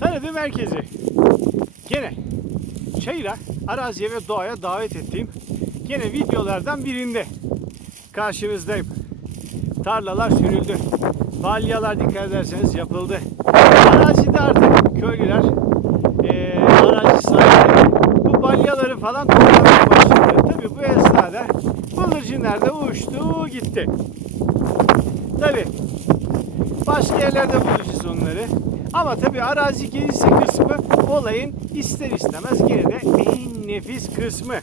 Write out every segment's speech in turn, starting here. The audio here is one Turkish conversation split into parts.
Tanıdığım herkesi. Gene çayıra, araziye ve doğaya davet ettiğim gene videolardan birinde karşınızdayım. Tarlalar sürüldü. Balyalar dikkat ederseniz yapıldı. Arazide artık köylüler eee arazi sahipleri bu balyaları falan toplamaya başladı. Tabi bu esnada bıldırcınlar da uçtu gitti. Tabi başka yerlerde bulacağız onları. Ama tabi arazi gezisi kısmı olayın ister istemez gene de en nefis kısmı.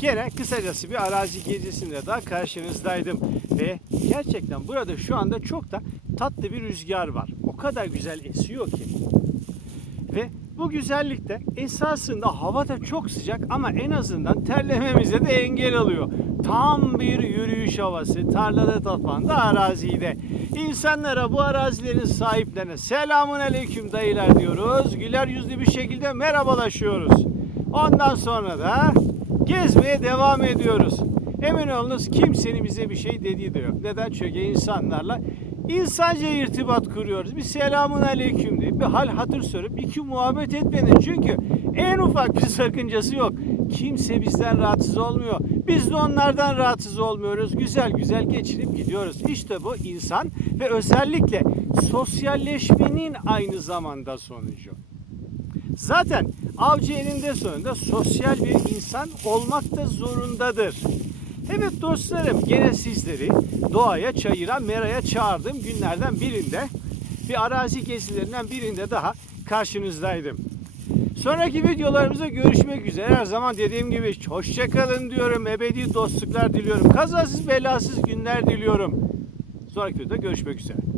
Gene kısacası bir arazi gezisinde daha karşınızdaydım. Ve gerçekten burada şu anda çok da tatlı bir rüzgar var. O kadar güzel esiyor ki. Ve bu güzellikte esasında hava da çok sıcak ama en azından terlememize de engel alıyor. Tam bir yürüyüş havası tarlada tapanda arazide. İnsanlara bu arazilerin sahiplerine selamun aleyküm dayılar diyoruz. Güler yüzlü bir şekilde merhabalaşıyoruz. Ondan sonra da gezmeye devam ediyoruz. Emin olunuz kimsenin bize bir şey dediği de yok. Neden? Çünkü insanlarla insanca irtibat kuruyoruz. Bir selamun aleyküm diye bir hal hatır sorup iki muhabbet etmenin. Çünkü en ufak bir sakıncası yok. Kimse bizden rahatsız olmuyor. Biz de onlardan rahatsız olmuyoruz. Güzel güzel geçirip gidiyoruz. İşte bu insan ve özellikle sosyalleşmenin aynı zamanda sonucu. Zaten avcı eninde sonunda sosyal bir insan olmak da zorundadır. Evet dostlarım gene sizleri doğaya, çayıra, meraya çağırdığım günlerden birinde bir arazi gezilerinden birinde daha karşınızdaydım. Sonraki videolarımızda görüşmek üzere. Her zaman dediğim gibi hoşçakalın diyorum. Ebedi dostluklar diliyorum. Kazasız belasız günler diliyorum. Sonraki videoda görüşmek üzere.